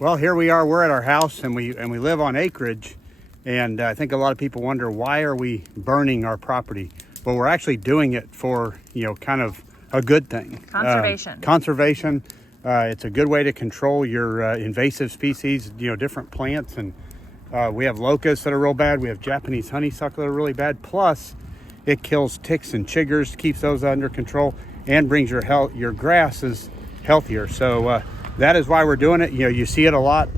Well, here we are. We're at our house, and we live on acreage. And I think a lot of people wonder, why are we burning our property? Well, we're actually doing it for, kind of a good thing. Conservation. Conservation. It's a good way to control your invasive species, different plants. And we have locusts that are real bad. We have Japanese honeysuckle that are really bad. Plus, it kills ticks and chiggers, keeps those under control, and brings your grasses healthier. So that is why we're doing it. You see it a lot,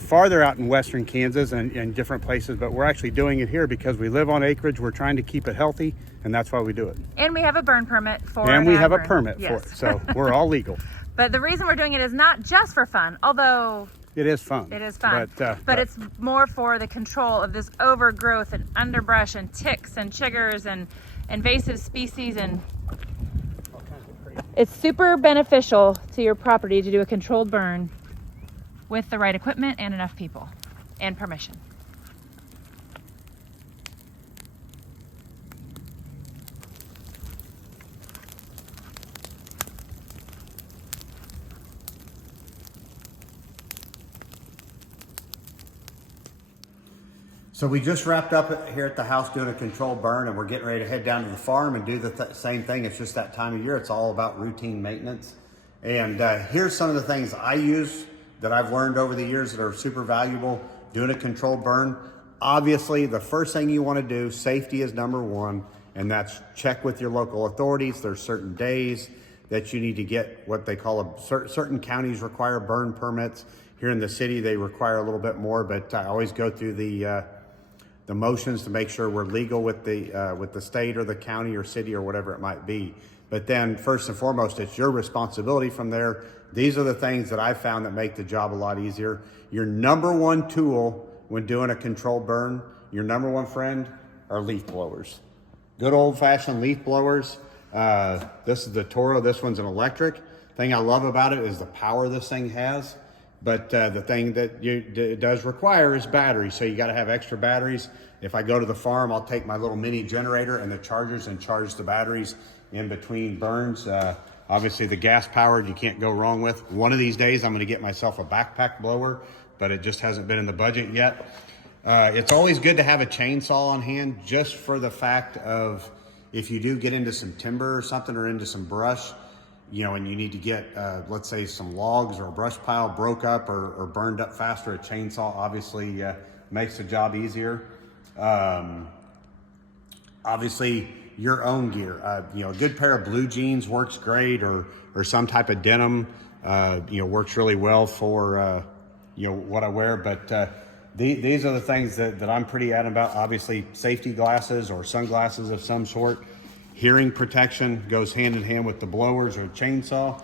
farther out in western Kansas and different places, but we're actually doing it here because we live on acreage. We're trying to keep it healthy, and that's why we do it. And we have a burn permit for And we have a burn. permit Yes. for it, so we're all legal. But the reason we're doing it is not just for fun, although It is fun. it is fun. But it's more for the control of this overgrowth and underbrush and ticks and chiggers and invasive species, and it's super beneficial to your property to do a controlled burn with the right equipment and enough people and permission. So we just wrapped up here at the house doing a controlled burn, and we're getting ready to head down to the farm and do the same thing. It's just that time of year. It's all about routine maintenance. And here's some of the things I use that I've learned over the years that are super valuable doing a controlled burn. Obviously, the first thing you want to do, safety is number one, and that's check with your local authorities. There's certain days that you need to get what they call certain counties require burn permits. Here in the city, they require a little bit more, but I always go through the motions to make sure we're legal with the state or the county or city or whatever it might be. But then first and foremost, it's your responsibility from there. These are the things that I've found that make the job a lot easier. Your number one tool when doing a controlled burn, your number one friend, are leaf blowers. Good old fashioned leaf blowers. This is the Toro. This one's an electric. Thing I love about it is the power this thing has. But the thing that it does require is batteries. So you got to have extra batteries. If I go to the farm, I'll take my little mini generator and the chargers and charge the batteries in between burns. Obviously the gas powered, you can't go wrong with. One of these days I'm going to get myself a backpack blower, but it just hasn't been in the budget yet. It's always good to have a chainsaw on hand, just for the fact of if you do get into some timber or something, or into some brush, and you need to get, let's say, some logs or a brush pile broke up or burned up faster, a chainsaw obviously makes the job easier. Obviously, your own gear. A good pair of blue jeans works great, or some type of denim, works really well for, what I wear. But these are the things that I'm pretty adamant about. Obviously, safety glasses or sunglasses of some sort. Hearing protection goes hand in hand with the blowers or chainsaw.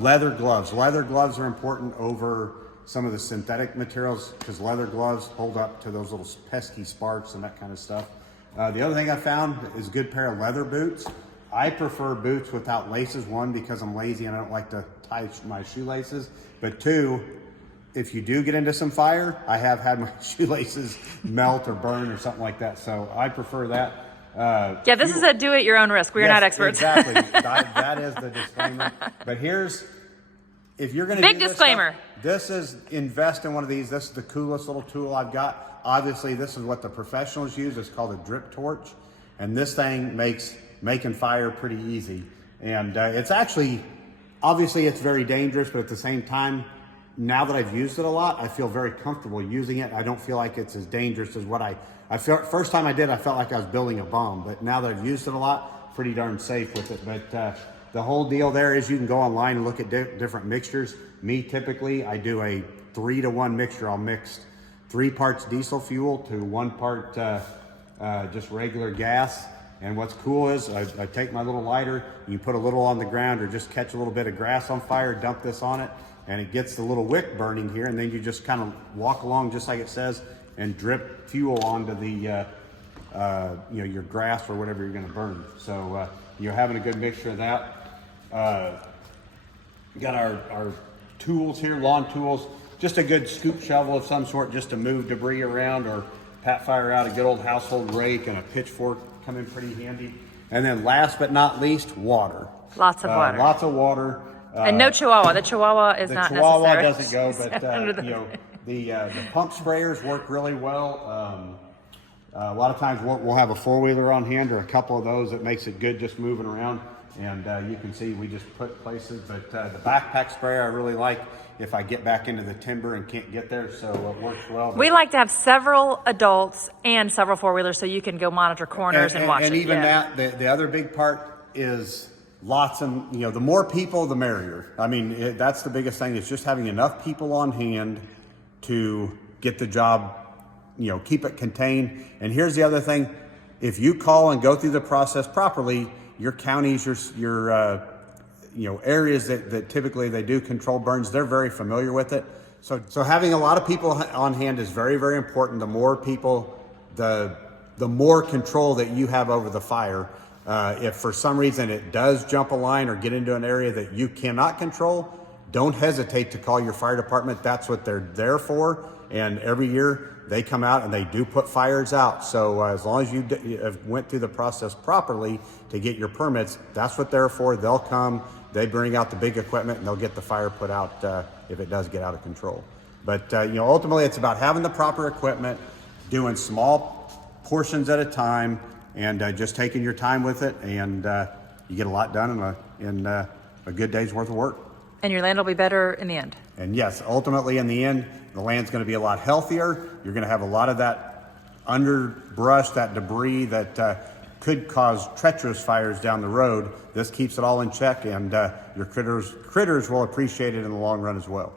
Leather gloves. Leather gloves are important over some of the synthetic materials because leather gloves hold up to those little pesky sparks and that kind of stuff. The other thing I found is a good pair of leather boots. I prefer boots without laces. One, because I'm lazy and I don't like to tie my shoelaces. But two, if you do get into some fire, I have had my shoelaces melt or burn or something like that. So I prefer that. This is a do-at-your-own risk. We are not experts. Exactly. that is the disclaimer. But if you're going to big disclaimer. This is invest in one of these. This is the coolest little tool I've got. Obviously, this is what the professionals use. It's called a drip torch, and this thing makes making fire pretty easy. And it's actually, obviously, it's very dangerous, but at the same time, now that I've used it a lot, I feel very comfortable using it. I don't feel like it's as dangerous as what I felt. First time I did, I felt like I was building a bomb, but now that I've used it a lot, pretty darn safe with it. But the whole deal there is you can go online and look at different mixtures. Me, typically, I do a 3-to-1 mixture. I'll mix 3 parts diesel fuel to 1 part just regular gas. And what's cool is I take my little lighter, you put a little on the ground or just catch a little bit of grass on fire, dump this on it, and it gets the little wick burning here, and then you just kind of walk along just like it says and drip fuel onto the your grass or whatever you're going to burn. So you're having a good mixture of that. Got our tools here, lawn tools, just a good scoop shovel of some sort just to move debris around or pat fire out. A good old household rake and a pitchfork come in pretty handy. And then last but not least, water. Lots of water. Lots of water. And no Chihuahua. The Chihuahua is The not Chihuahua necessary. doesn't go, but you know, the pump sprayers work really well. A lot of times we'll have a four-wheeler on hand or a couple of those that makes it good just moving around. And you can see we just put places, but the backpack sprayer I really like if I get back into the timber and can't get there, so it works well. We like to have several adults and several four-wheelers so you can go monitor corners and watch it. And even yeah. that, the other big part is lots of, you know, the more people, the merrier. I mean, that's the biggest thing, is just having enough people on hand to get the job, you know, keep it contained. And here's the other thing, if you call and go through the process properly, your counties, your you know, areas that typically they do control burns, they're very familiar with it. So having a lot of people on hand is very, very important. The more people, the more control that you have over the fire. If for some reason it does jump a line or get into an area that you cannot control, don't hesitate to call your fire department. That's what they're there for. And every year they come out and they do put fires out. So as long as you have went through the process properly to get your permits, that's what they're for. They'll come, they bring out the big equipment, and they'll get the fire put out if it does get out of control. But you know, ultimately it's about having the proper equipment, doing small portions at a time, and just taking your time with it, and you get a lot done in a good day's worth of work. And your land will be better in the end. And yes, ultimately in the end, the land's going to be a lot healthier. You're going to have a lot of that underbrush, that debris that could cause treacherous fires down the road. This keeps it all in check, and your critters will appreciate it in the long run as well.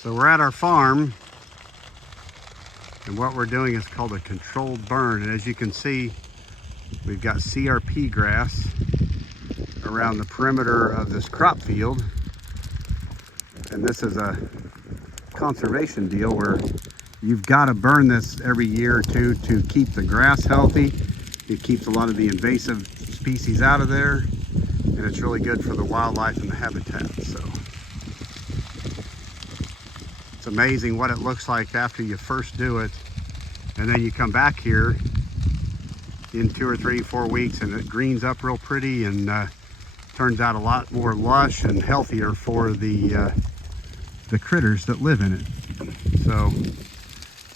So we're at our farm, and what we're doing is called a controlled burn. And as you can see, we've got CRP grass around the perimeter of this crop field. And this is a conservation deal where you've got to burn this every year or two to keep the grass healthy. It keeps a lot of the invasive species out of there, and it's really good for the wildlife and the habitat. So it's amazing what it looks like after you first do it, and then you come back here in 2 or 3, 4 weeks and it greens up real pretty and turns out a lot more lush and healthier for the critters that live in it. So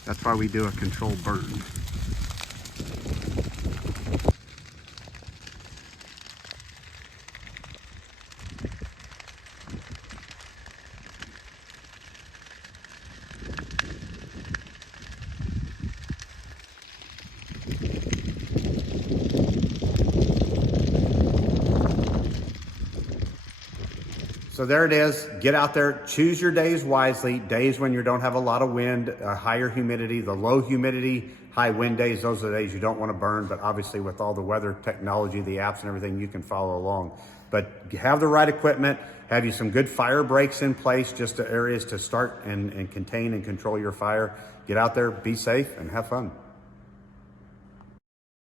that's why we do a controlled burn. So there it is. Get out there, choose your days wisely. Days when you don't have a lot of wind, higher humidity, the low humidity, high wind days, those are the days you don't want to burn. But obviously with all the weather technology, the apps and everything, you can follow along. But have the right equipment, have you some good fire breaks in place, just the areas to start and contain and control your fire. Get out there, be safe, and have fun.